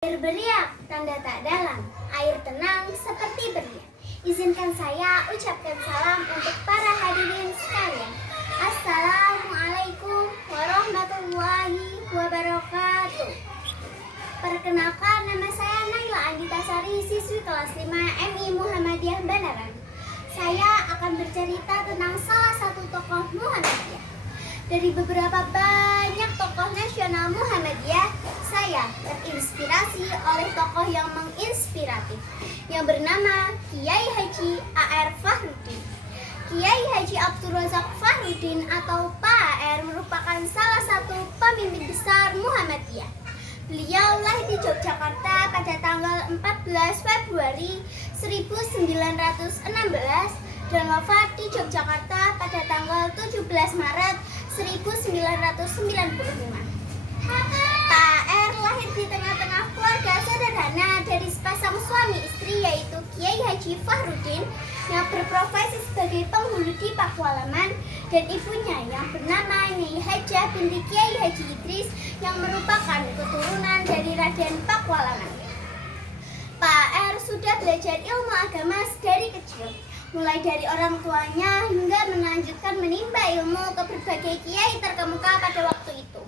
Air beriak, tanda tak dalam. Air tenang seperti beriak. Izinkan saya ucapkan salam untuk para hadirin sekalian. Assalamualaikum warahmatullahi wabarakatuh. Perkenalkan, nama saya Naila Andita Sari, siswi kelas 5 MI Muhammadiyah Banaran. Saya akan bercerita tentang salah satu tokoh Muhammadiyah. Dari beberapa banyak tokoh nasional Muhammadiyah, saya terinspirasi oleh tokoh yang menginspiratif yang bernama Kiai Haji A.R. Fahrudin. Kiai Haji Abdul Razak Fahrudin atau Pak A.R. merupakan salah satu pemimpin besar Muhammadiyah. Beliau lahir di Yogyakarta pada tanggal 14 Februari 1916 dan wafat di Yogyakarta pada tanggal 17 Maret 1995. Pak R lahir di tengah-tengah keluarga sederhana dari sepasang suami istri, yaitu Kiai Haji Fahrudin yang berprofesi sebagai penghulu di Pakualaman dan ibunya yang bernama Nyai Hajah binti Kiai Haji Idris yang merupakan keturunan dari Raden Pakualaman. Pak R sudah belajar ilmu agama dari kecil, mulai dari orang tuanya hingga melanjutkan menimba ilmu ke berbagai kiai terkemuka pada waktu itu.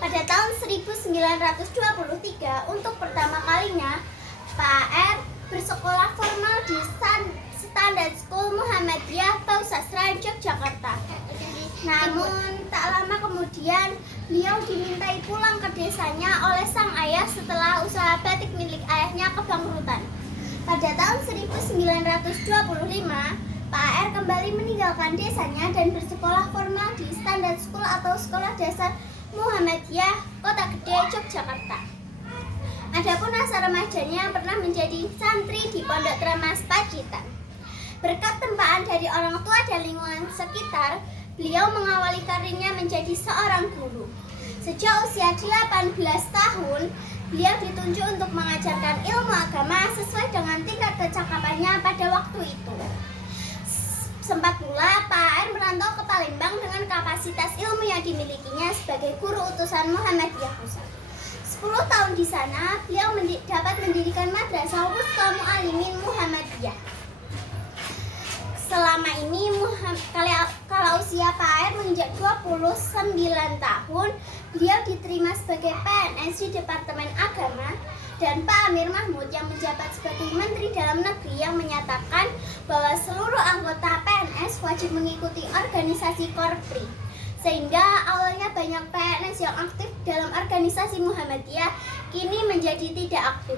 Pada tahun 1923, untuk pertama kalinya, Pak R bersekolah formal di Standard School Muhammadiyah Pausasran, Yogyakarta. Namun, tak lama kemudian, beliau dimintai pulang ke desanya oleh sang ayah setelah usaha batik milik ayahnya kebangkrutan. Pada tahun 1925, Pak R kembali meninggalkan desanya dan bersekolah formal di Standard School atau Sekolah Dasar Muhammadiyah Kota Gede, Yogyakarta. Adapun masa remajanya pernah menjadi santri di Pondok Tremas Pacitan. Berkat tempaan dari orang tua dan lingkungan sekitar, beliau mengawali karirnya menjadi seorang guru. Sejak usia 18 tahun, beliau ditunjuk untuk mengajarkan ilmu agama sesuai dengan tingkat kecakapannya pada waktu itu. Sempat pula Pak R merantau ke Palembang dengan kapasitas ilmu yang dimilikinya sebagai guru utusan Muhammadiyah Pusat. 10 tahun di sana, beliau dapat mendirikan madrasah Wusta Mu'allimin Muhammadiyah. Selama ini, kalau usia Pak R menginjak 29 tahun, beliau diterima sebagai PNS di Departemen Agama, dan Pak Amir Mahmud yang menjabat sebagai Menteri Dalam Negeri yang menyatakan bahwa seluruh anggota PNS wajib mengikuti organisasi Korpri. Sehingga awalnya banyak PNS yang aktif dalam organisasi Muhammadiyah kini menjadi tidak aktif.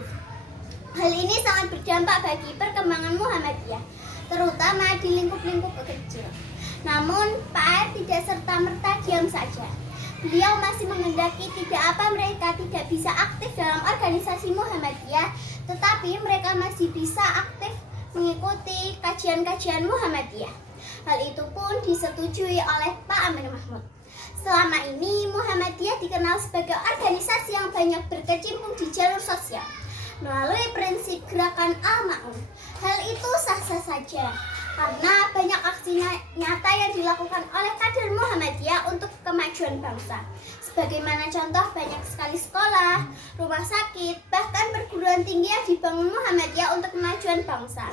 Hal ini sangat berdampak bagi perkembangan Muhammadiyah, terutama di lingkup-lingkup kecil. Namun, Pak R tidak serta-merta diam saja. Beliau masih menghendaki tidak apa mereka tidak bisa aktif dalam organisasi Muhammadiyah, tetapi mereka masih bisa aktif mengikuti kajian-kajian Muhammadiyah. Hal itu pun disetujui oleh Pak Amir Mahmud. Selama ini, Muhammadiyah dikenal sebagai organisasi yang banyak berkecimpung di jalur sosial melalui prinsip gerakan al-ma'ruf. Hal itu sah-sah saja, karena banyak aksi nyata yang dilakukan oleh kader Muhammadiyah untuk kemajuan bangsa. Sebagaimana contoh, banyak sekali sekolah, rumah sakit, bahkan perguruan tinggi yang dibangun Muhammadiyah untuk kemajuan bangsa.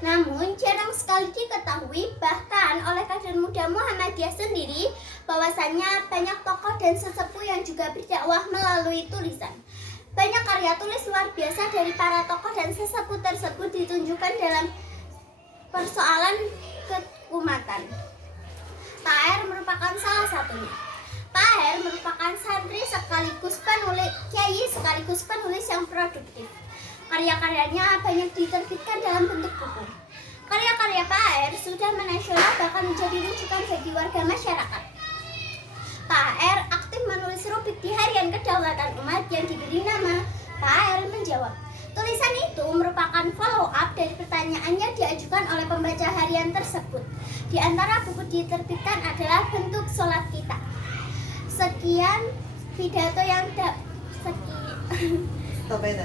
Namun, jarang sekali diketahui bahkan oleh kader muda Muhammadiyah sendiri bahwasannya banyak tokoh dan sesepuh yang juga berdakwah melalui tulisan. Banyak karya tulis luar biasa dari para tokoh dan sesepuh tersebut ditunjukkan dalam persoalan keumatan. Pak R merupakan salah satunya. Pak R merupakan santri sekaligus penulis, kiai sekaligus penulis yang produktif. Karya-karyanya banyak diterbitkan dalam bentuk buku. Karya-karya Pak R sudah menasional, bahkan menjadi rujukan bagi warga masyarakat. Pak R aktif menulis rubrik di Harian Kedaulatan Umat yang diberi nama Pak R Menjawab. Tulisan itu merupakan follow up dari pertanyaan yang diajukan oleh pembaca harian tersebut. Di antara buku diterbitkan adalah Bentuk Sholat Kita. Sekian pidato yang